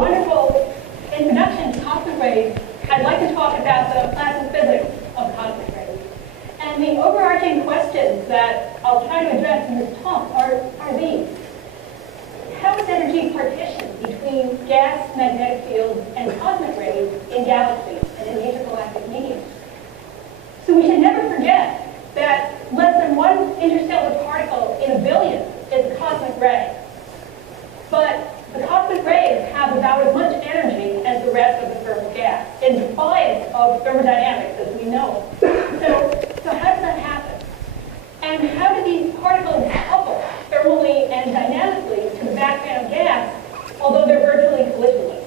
wonderful introduction to cosmic rays, I'd like to talk about the classic physics of cosmic rays. And the overarching questions that I'll try to address in this talk are these. How is energy partitioned between gas, magnetic fields, and cosmic rays in galaxies and in the intergalactic medium? So we should never forget that less than one interstellar particle in a billion is a cosmic ray. But the cosmic rays have about as much energy as the rest of the thermal gas, in defiance of thermodynamics as we know. So how does that happen? And how do these particles couple thermally and dynamically to the background gas, although they're virtually collisionless?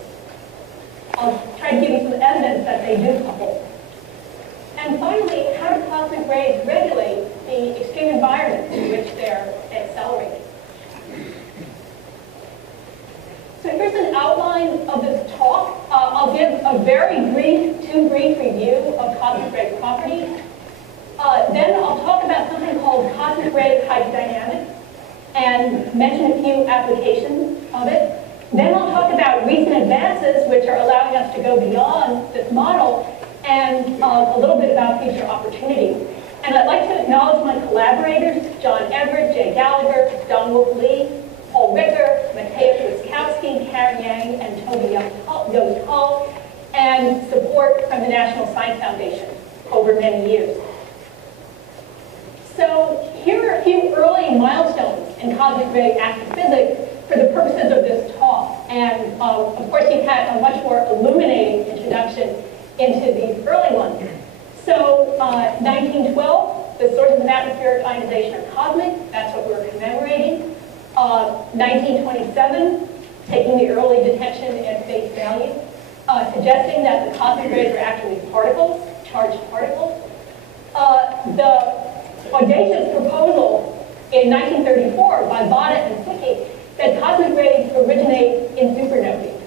I'll try to give you some evidence that they do couple. And finally, how do cosmic rays regulate the extreme environments in which they're accelerating? So here's an outline of this talk. I'll give a very too brief review of cosmic ray properties. Then I'll talk about something called cosmic ray hydrodynamics and mention a few applications of it. Then I'll talk about recent advances which are allowing us to go beyond this model, and a little bit about future opportunities. And I'd like to acknowledge my collaborators, John Everett, Jay Gallagher, Don Wolf Lee, Paul Ricker, Mateusz Wiskowski, Karen Yang, and Toby Yost-Hull, and support from the National Science Foundation over many years. So here are a few early milestones in cosmic ray astrophysics for the purposes of this talk. And of course, you've had a much more illuminating introduction into these early ones. So 1912, the sources of atmospheric ionization are cosmic. That's what we're commemorating. 1927, taking the early detection at face value, suggesting that the cosmic rays are actually particles, charged particles. The audacious proposal in 1934 by Baade and Zwicky that cosmic rays originate in supernovae.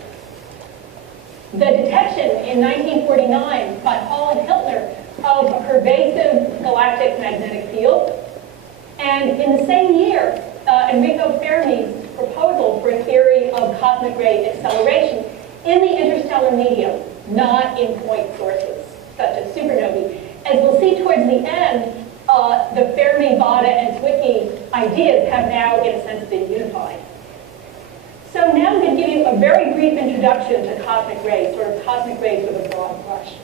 The detection in 1949 by Hall and Hiltner of a pervasive galactic magnetic field. And in the same year, Enrico Fermi's proposal for a theory of cosmic ray acceleration in the interstellar medium, not in point sources, such as supernovae. As we'll see towards the end, the Fermi, Baade, and Zwicky ideas have now, in a sense, been unified. So now I'm going to give you a very brief introduction to cosmic rays, sort of cosmic rays with a broad brush.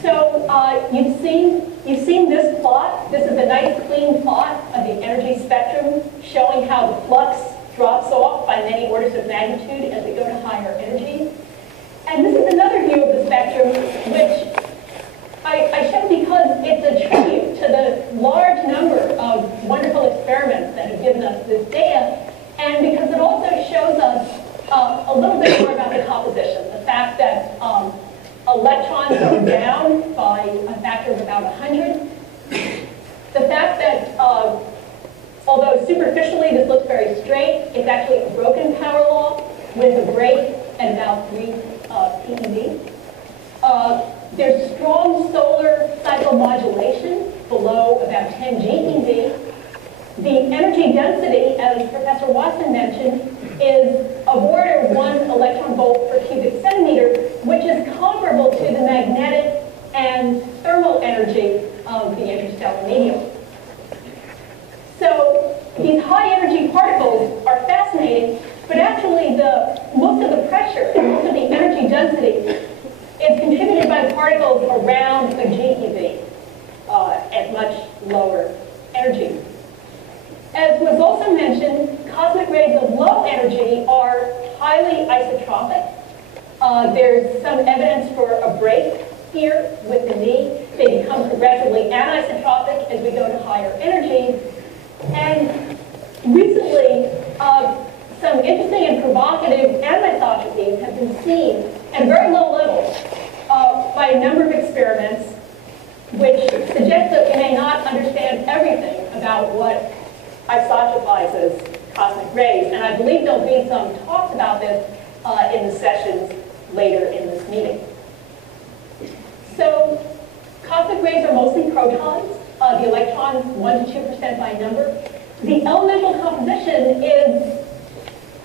So you've seen this plot. This is a nice clean plot of the energy spectrum showing how the flux drops off by many orders of magnitude as we go to higher energies. And this is another view of the spectrum, which I show because it's a tribute to the large number of wonderful experiments that have given us this data, and because it also shows us a little bit more about the composition, the fact that electrons are down by a factor of about 100. The fact that, although superficially this looks very straight, it's actually a broken power law with a break at about 3 PeV. There's strong solar cycle modulation below about 10 GeV. The energy density, as Professor Watson mentioned, is of order 1 electron volt per cubic centimeter, which is comparable to the magnetic and thermal energy of the interstellar medium. So these high energy particles are fascinating, but actually most of the pressure and most of the energy density is contributed by particles around a GeV at much lower energy. As was also mentioned, cosmic rays of low energy are highly isotropic. There's some evidence for a break here with the knee. They become progressively anisotropic as we go to higher energies. And recently, some interesting and provocative anisotropes have been seen at very low levels by a number of experiments, which suggest that we may not understand everything about what isotropizes cosmic rays. And I believe there'll be some talks about this in the sessions later in this meeting. So cosmic rays are mostly protons, the electrons 1 to 2% by number. The elemental composition is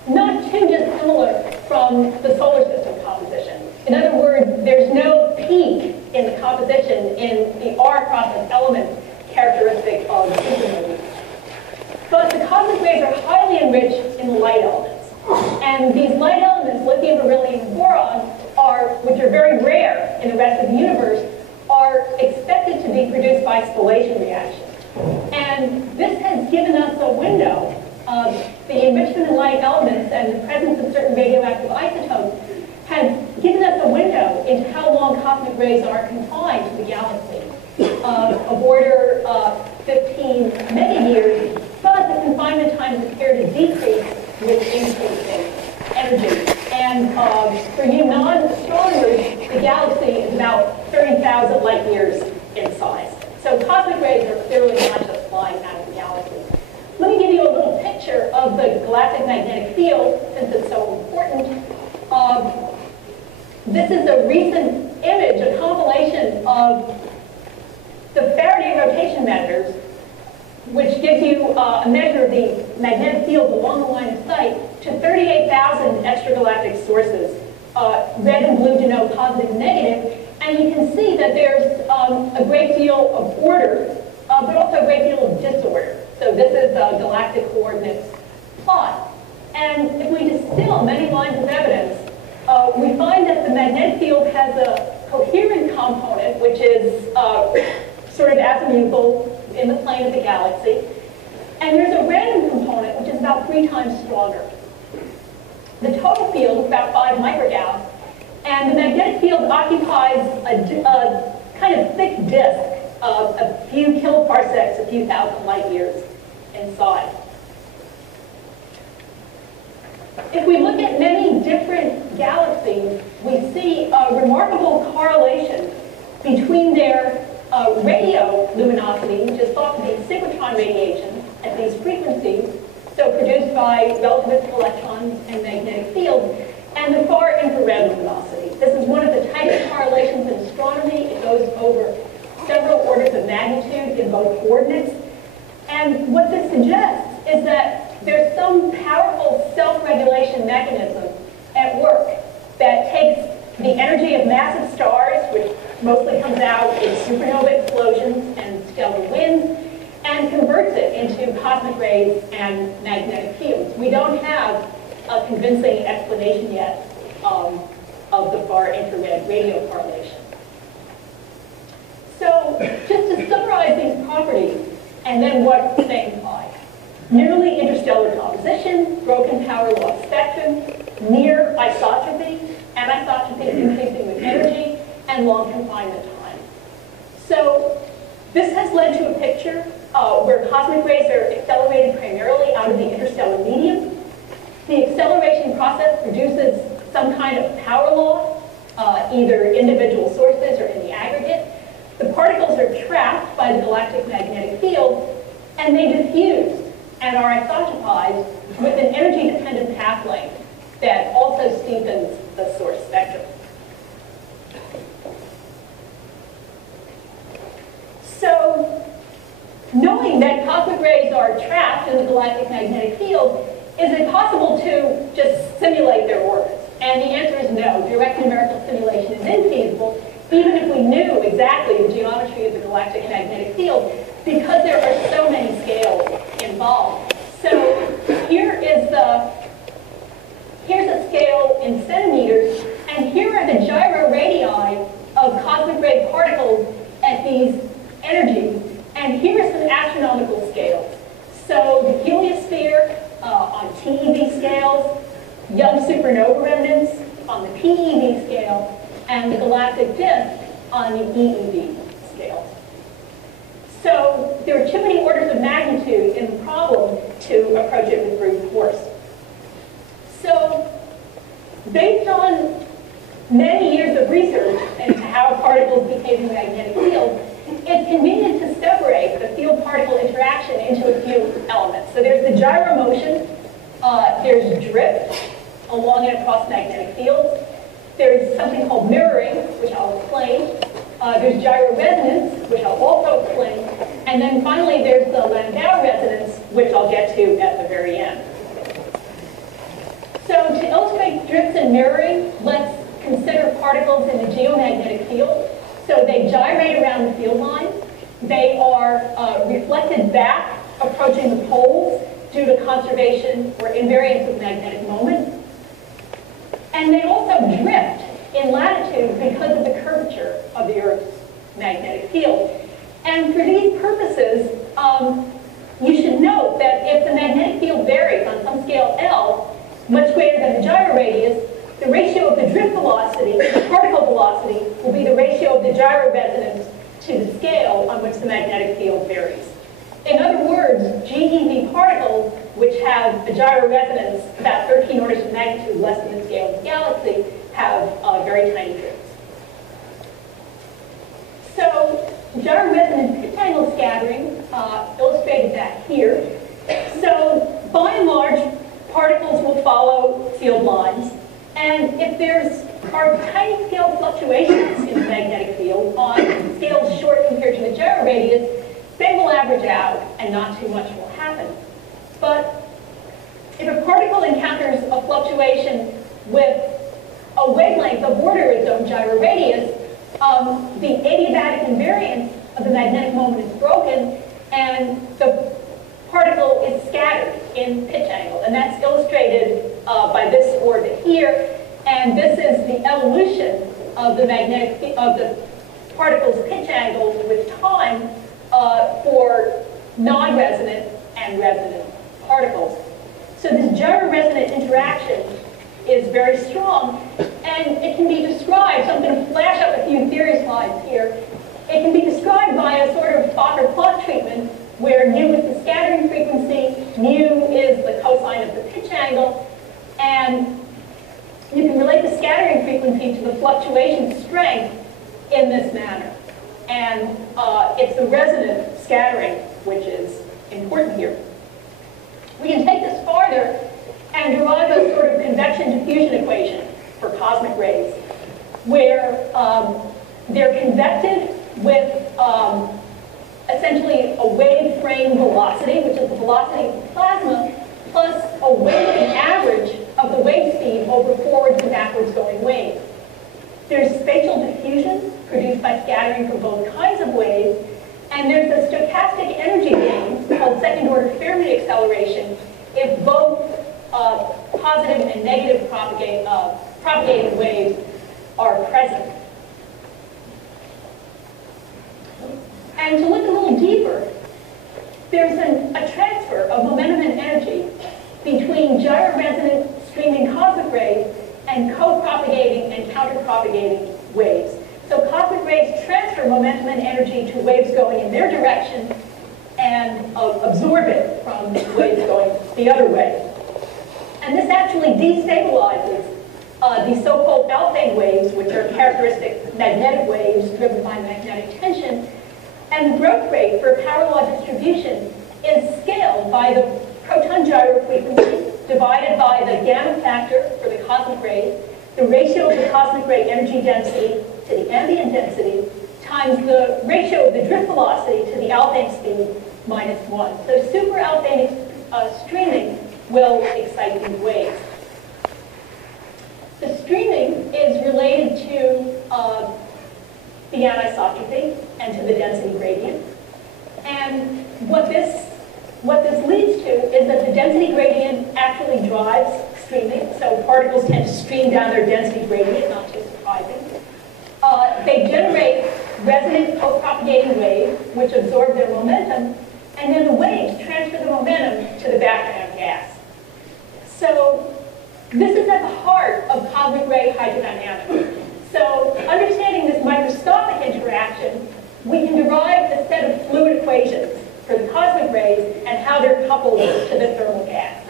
not too dissimilar from the solar system composition. In other words, there's no peak in the composition in the R process element characteristic of supernovae. But the cosmic rays are highly enriched in light elements. And these light elements, lithium, beryllium, and boron, which are very rare in the rest of the universe, are expected to be produced by spallation reactions. And this has given us a window of the enrichment in light elements and the presence of certain radioactive isotopes has given us a window into how long cosmic rays are confined to the galaxy, of order 15 mega-years, but the confinement times appear to decrease with increasing energy. And for you non-astronomers, the galaxy is about 30,000 light years in size. So cosmic rays are clearly not just flying out of the galaxy. Let me give you a little picture of the galactic magnetic field, since it's so important. This is a recent image, a compilation of the Faraday rotation measures, which gives you a measure of the magnetic field along the line of sight to 38,000 extragalactic sources. Red and blue denote positive and negative, and you can see that there's a great deal of order, but also a great deal of disorder. So this is a galactic coordinates plot. And if we distill many lines of evidence, we find that the magnetic field has a coherent component, which is sort of azimuthal in the plane of the galaxy. And there's a random component, which is about 3 times stronger. The total field is about 5 microgauss, and the magnetic field occupies a kind of thick disk of a few kiloparsecs, a few thousand light years in size. If we look at many different galaxies, we see a remarkable correlation between their radio luminosity, which is thought to be synchrotron radiation at these frequencies, so produced by relativistic electrons and magnetic fields, and the far infrared luminosity. This is one of the tightest correlations in astronomy. It goes over several orders of magnitude in both coordinates. And what this suggests is that there's some powerful self-regulation mechanism at work that takes the energy of massive stars, which mostly comes out in supernova explosions and stellar winds, and converts it into cosmic rays and magnetic fields. We don't have a convincing explanation yet of the far infrared radio correlation. So just to summarize these properties, and then what they imply. Nearly interstellar composition, broken power law spectrum, near isotropy, anisotropy increasing with energy, and long confinement time. So this has led to a picture where cosmic rays are accelerated primarily out of the interstellar medium. The acceleration process produces some kind of power law, either individual sources or in the aggregate. The particles are trapped by the galactic magnetic field, and they diffuse and are isotopized with an energy-dependent path length that also steepens the source spectrum. So, knowing that cosmic rays are trapped in the galactic magnetic field, is it possible to just simulate their orbits? And the answer is no. Direct numerical simulation is infeasible, even if we knew exactly the geometry of the galactic magnetic field, because there are so many scales involved. So here's a scale in centimeters, and here are the gyro radii of cosmic ray particles at these energies, and here are some astronomical scales. So the heliosphere on TeV scales, young supernova remnants on the PeV scale, and the galactic disk on the EeV scale. So there are too many orders of magnitude in the problem to approach it with brute force. So based on many years of research into how particles behave in the magnetic field, it's convenient to separate the field-particle interaction into a few elements. So there's the gyro motion, there's drift along and across magnetic fields, there's something called mirroring, which I'll explain, there's gyro resonance, which I'll also explain, and then finally there's the Landau resonance, which I'll get to at the very end. So to illustrate drifts and mirroring, let's consider particles in the geomagnetic field. So they gyrate around the field line. They are reflected back, approaching the poles due to conservation or invariance of magnetic moment. And they also drift in latitude because of the curvature of the Earth's magnetic field. And for these purposes, you should note that if the magnetic field varies on some scale L, much greater than the gyro radius, the ratio of the drift velocity, the particle velocity, will be the ratio of the gyro resonance to the scale on which the magnetic field varies. In other words, GeV particles, which have a gyro resonance about 13 orders of magnitude less than the scale of the galaxy, have very tiny drifts. So gyro resonant pitch angle scattering illustrated that here. So by and large, particles will follow field lines. And if are tiny scale fluctuations in the magnetic field on scales short compared to the gyro radius, they will average out and not too much will happen. But if a particle encounters a fluctuation with a wavelength of order its own gyro radius, the adiabatic invariance of the magnetic moment is broken and the particle is scattered in pitch angle. And that's illustrated by this orbit here. And this is the evolution of the particle's pitch angle with time for non-resonant and resonant particles. So this gyro-resonant interaction is very strong, and it can be described, so I'm going to flash up a few theory slides here. It can be described by a sort of Fokker plot treatment where nu is the scattering frequency, mu is the cosine of the pitch angle, and you can relate the scattering frequency to the fluctuation strength in this manner. And it's the resonant scattering which is important here. We can take this farther and derive a sort of convection diffusion equation for cosmic rays, where they're convected with essentially a wave frame velocity, which is the velocity of the plasma, plus a weighted average of the wave speed over forwards and backwards going waves. There's spatial diffusion produced by scattering for both kinds of waves, and there's a stochastic energy gain called second-order Fermi acceleration if both positive and negative propagating waves are present. And to look a little deeper, there's a transfer of momentum and energy between gyro-resonant streaming cosmic rays and co-propagating and counter-propagating waves. So cosmic rays transfer momentum and energy to waves going in their direction and absorb it from waves going the other way. And this actually destabilizes the so-called Alfvén waves, which are characteristic magnetic waves driven by magnetic tension. And the growth rate for power law distribution is scaled by the proton gyro frequency divided by the gamma factor for the cosmic rays, the ratio of the cosmic ray energy density to the ambient density, times the ratio of the drift velocity to the Alfvén speed minus 1. So super Alfvén streaming will excite these waves. The streaming is related to the anisotropy and to the density gradient. And what this leads to is that the density gradient actually drives streaming. So particles tend to stream down their density gradient, not too surprising. They generate resonant co-propagating waves, which absorb their momentum, and then the waves transfer the momentum to the background gas. So this is at the heart of cosmic ray hydrodynamics. So understanding this microscopic interaction, we can derive a set of fluid equations for the cosmic rays and how they're coupled to the thermal gas.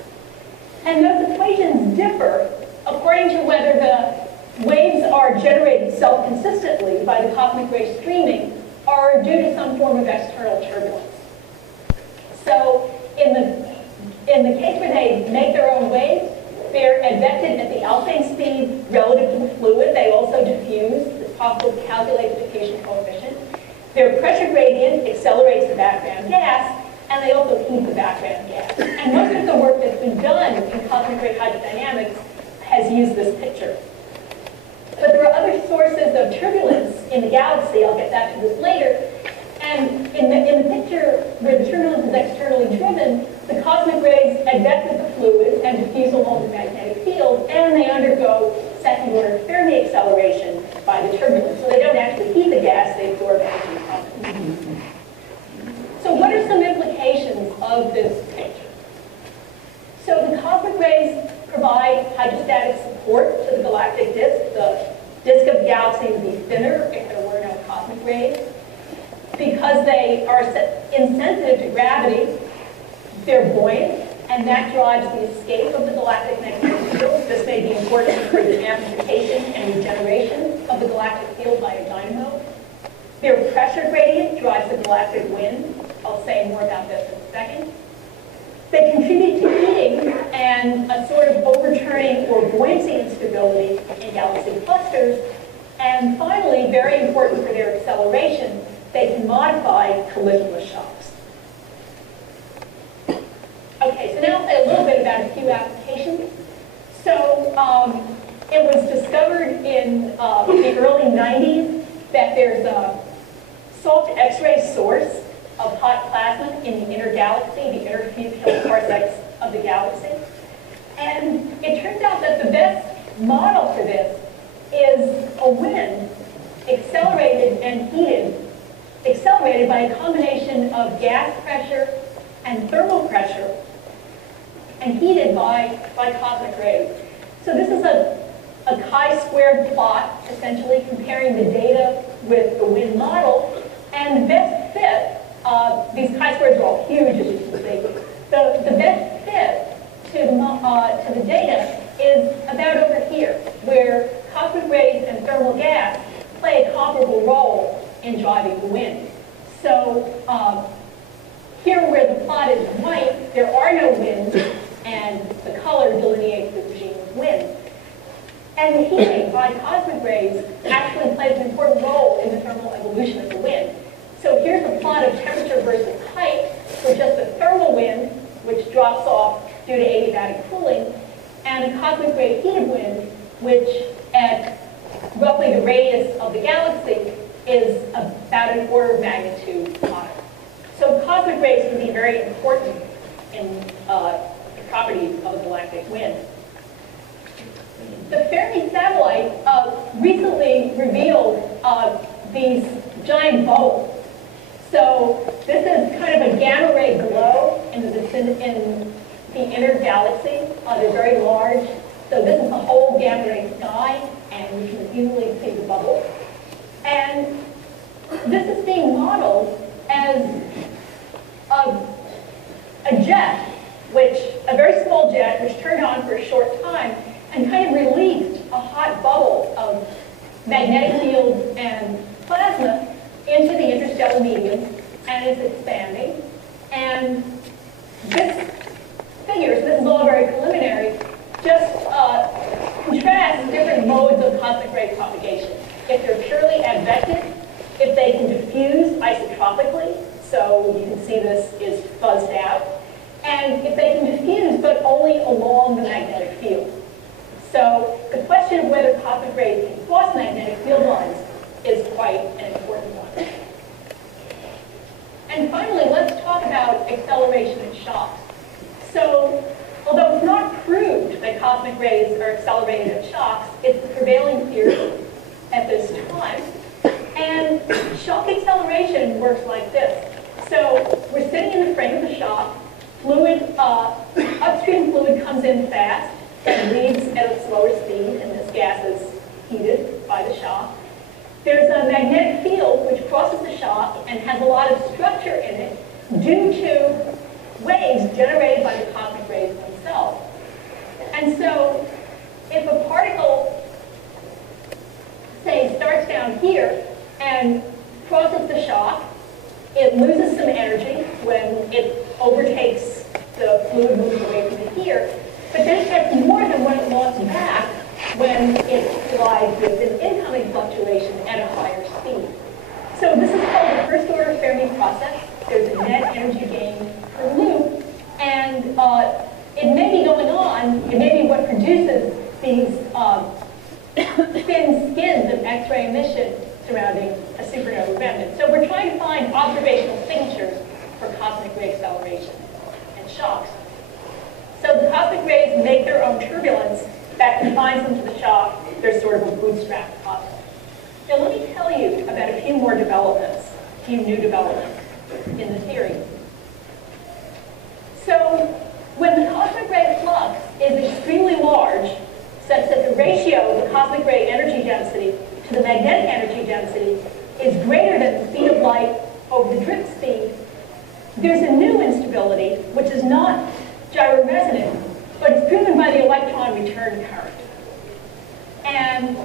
And those equations differ according to whether the waves are generated self-consistently by the cosmic ray streaming or due to some form of external turbulence. So in the case where they make their own waves, they're advected at the Alfvén speed relative to the fluid. They also diffuse. It's possible to calculate the diffusion coefficient. Their pressure gradient accelerates the background gas, and they also heat the background gas. And most of the work that's been done in cosmic ray hydrodynamics has used this picture. But there are other sources of turbulence in the galaxy. I'll get back to this later. And in the picture where the turbulence is externally driven, the cosmic rays advect with the fluid and diffuse along the magnetic field, and they undergo second-order Fermi acceleration by the turbulence. So they don't actually heat the gas, they absorb energy from it. So what are some implications of this picture? So the cosmic rays provide hydrostatic support to the galactic disk. The disk of the galaxy would be thinner if there were no cosmic rays. Because they are insensitive to gravity, they're buoyant, and that drives the escape of the galactic magnetic field. This may be important for the amplification and regeneration of the galactic field by a dynamo. Their pressure gradient drives the galactic wind. I'll say more about this in a second. They contribute to heating and a sort of overturning or buoyancy instability in galaxy clusters. And finally, very important for their acceleration, they can modify collisionless shocks. Okay, so now I'll say a little bit about a few applications. So it was discovered in the early 90s that there's a soft X-ray source of hot plasma in the inner galaxy, the inner few kiloparsecs of the galaxy. And it turns out that the best model for this is a wind accelerated and heated, accelerated by a combination of gas pressure and thermal pressure, and heated by cosmic rays. So this is a chi-squared plot, essentially comparing the data with the wind model, and the best fit, these chi-squares are all huge, as you can see. The best fit to the data is about over here, where cosmic rays and thermal gas play a comparable role in driving the wind. So here where the plot is white, there are no winds, and the color delineates the regime of wind. And heating by cosmic rays actually plays an important role in the thermal evolution of the wind. So here's a plot of temperature versus height for just a thermal wind, which drops off due to adiabatic cooling, and a cosmic ray heated wind, which at roughly the radius of the galaxy is about an order of magnitude hotter. So cosmic rays can be very important in the properties of a galactic wind. The Fermi satellite recently revealed these giant bubbles. So this is kind of a gamma ray glow in the inner galaxy. They're very large. So this is the whole gamma ray sky, and you can easily see the bubbles. And this is being modeled as a jet, a very small jet, which turned on for a short time and kind of released a hot bubble of magnetic fields and plasma into the interstellar medium, and it's expanding. And this figure, so this is all very preliminary, just contrasts different modes of cosmic ray propagation. If they're purely advective, if they can diffuse isotropically, so you can see this is fuzzed out, and if they can diffuse but only along the magnetic field. So the question of whether cosmic rays can cross magnetic field lines is quite an important one. And finally, let's talk about acceleration and shocks. So although it's not proved that cosmic rays are accelerated at shocks, it's the prevailing theory at this time. And shock acceleration works like this. So we're sitting in the frame of the shock. Upstream fluid comes in fast and leaves at a slower speed, and this gas is heated by the shock. There's a magnetic field which crosses the shock and has a lot of structure in it due to waves generated by the cosmic rays themselves. And so if a particle, say, starts down here and crosses the shock, it loses some energy when it overtakes the fluid moving away from here, but then it gets more than what it lost back when it collides with an incoming fluctuation at a higher speed. So this is called the first order Fermi process. There's a net energy gain per loop, and it may be going on, it may be what produces the these thin skins of X-ray emission surrounding a supernova remnant. So we're trying to find observational signatures for cosmic ray acceleration and shocks. So the cosmic rays make their own turbulence that confines them to the shock. They're sort of a bootstrap process. Now let me tell you about a few more developments, a few new developments in the theory. So when the cosmic ray flux is extremely large, such that the ratio of the cosmic ray energy density to the magnetic energy density is greater than the speed of light over the drift speed, there's a new instability, which is not gyroresonant, but it's driven by the electron return current. And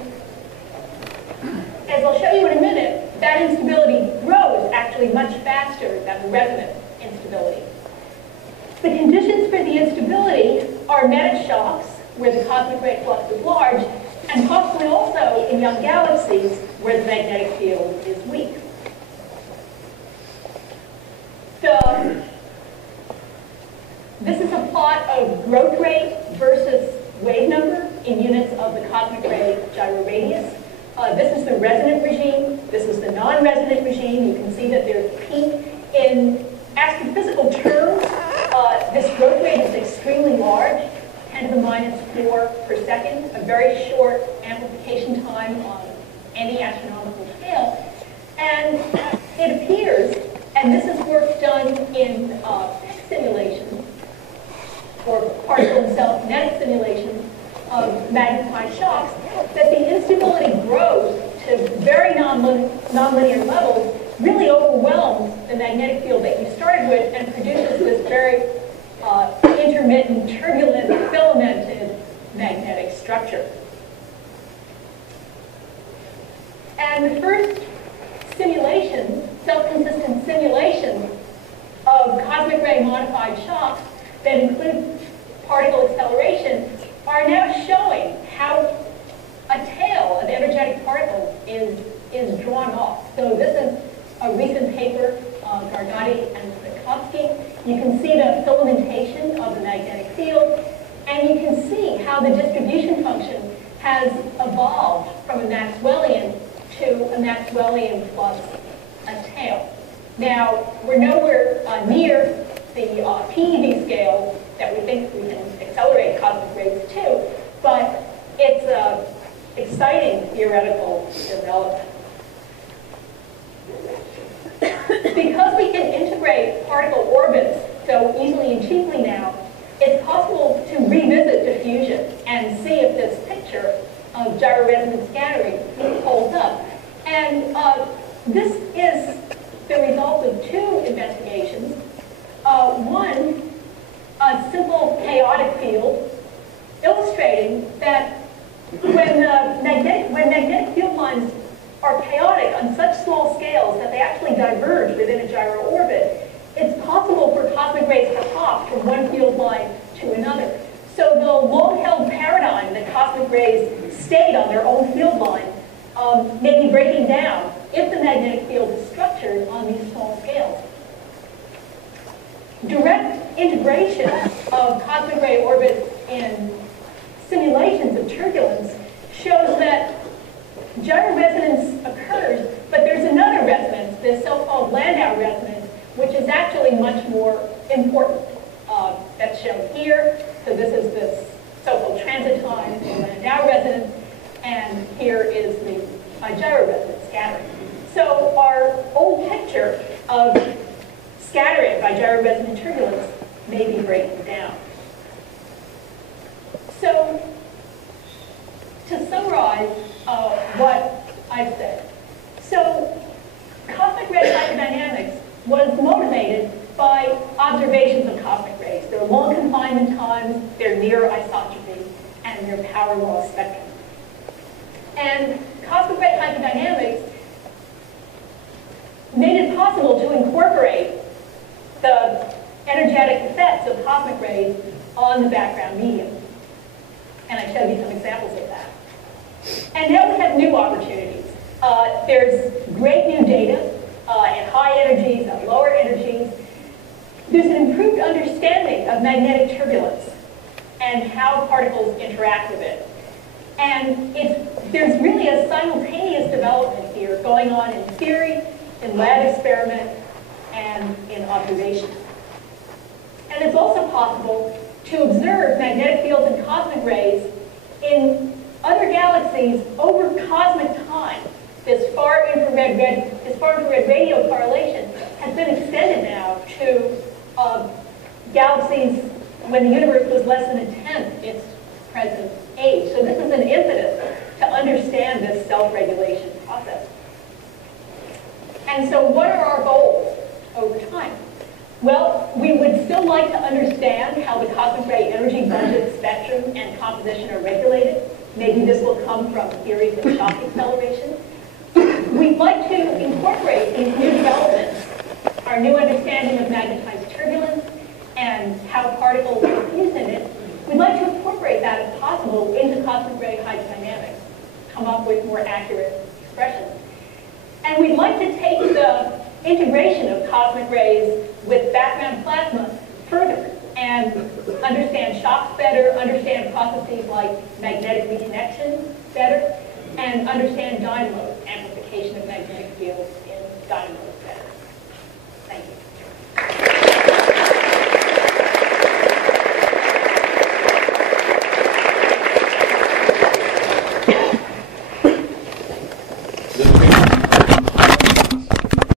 as I'll show you in a minute, that instability grows actually much faster than the resonant instability. The conditions for the instability are Medic shocks, where the cosmic ray flux is large, and possibly also in young galaxies, where the magnetic field is weak. This is a plot of growth rate versus wave number in units of the cosmic ray gyroradius. This is the resonant regime. This is the non-resonant regime. You can see that there's a peak. In astrophysical terms, this growth rate is extremely large, 10 to the minus 4 per second, a very short amplification time on any astronomical scale. And it appears, and this is work done in simulations, or particle and self-kinetic simulations of magnified shocks, that the instability grows to very nonlinear levels, really overwhelms the magnetic field that you started with and produces this very intermittent, turbulent, filamented magnetic structure. And the first simulation, self-consistent simulation of cosmic ray modified shocks that include particle acceleration are now showing how a tail of energetic particles is drawn off. So this is a recent paper, Gargatti and Kwiatkowski. You can see the filamentation of the magnetic field, and you can see how the distribution function has evolved from a Maxwellian to a Maxwellian plus a tail. Now, we're nowhere near the PeV scale that we think we can accelerate cosmic rays to, but it's an exciting theoretical development. Because we can integrate particle orbits so easily and cheaply now, it's possible to revisit diffusion and see if this picture of gyroresonant scattering holds up. And this is the result of two investigations. One, a simple chaotic field, illustrating that when magnetic field lines are chaotic on such small scales that they actually diverge within a gyro orbit, it's possible for cosmic rays to hop from one field line to another. So the long-held paradigm that cosmic rays stayed on their own field line may be breaking down if the magnetic field is structured on these small scales. Direct integration of cosmic ray orbits in simulations of turbulence shows that gyroresonance occurs, but there's another resonance, this so-called Landau resonance, which is actually much more important. That's shown here. So this is this so-called transit time, the Landau resonance, and here is the gyroresonance scattering. So our old picture of scattering by gyroresonant turbulence may be breaking down. So to summarize what I've said. So cosmic ray hyperdynamics was motivated by observations of cosmic rays. Their long confinement times, their near isotropy, and their power law spectrum. And cosmic ray hyperdynamics made it possible to incorporate the energetic effects of cosmic rays on the background medium. And I showed you some examples of that. And now we have new opportunities. There's great new data at high energies, at lower energies. There's an improved understanding of magnetic turbulence and how particles interact with it. And there's really a simultaneous development here going on in theory, in lab experiment, and in observation. And it's also possible to observe magnetic fields and cosmic rays in other galaxies over cosmic time. This far infrared radio correlation has been extended now to galaxies when the universe was less than a tenth its present age. So this is an impetus to understand this self-regulation process. And so what are our goals over time? Well, we would still like to understand how the cosmic ray energy budget, spectrum, and composition are regulated. Maybe this will come from theories of shock acceleration. We'd like to incorporate these new developments, our new understanding of magnetized turbulence and how particles are fused in it. We'd like to incorporate that, if possible, into cosmic ray hydrodynamics, come up with more accurate expressions. And we'd like to take the integration of cosmic rays with background plasma further and understand shocks better, understand processes like magnetic reconnection better, and understand dynamos, amplification of magnetic fields in dynamos better.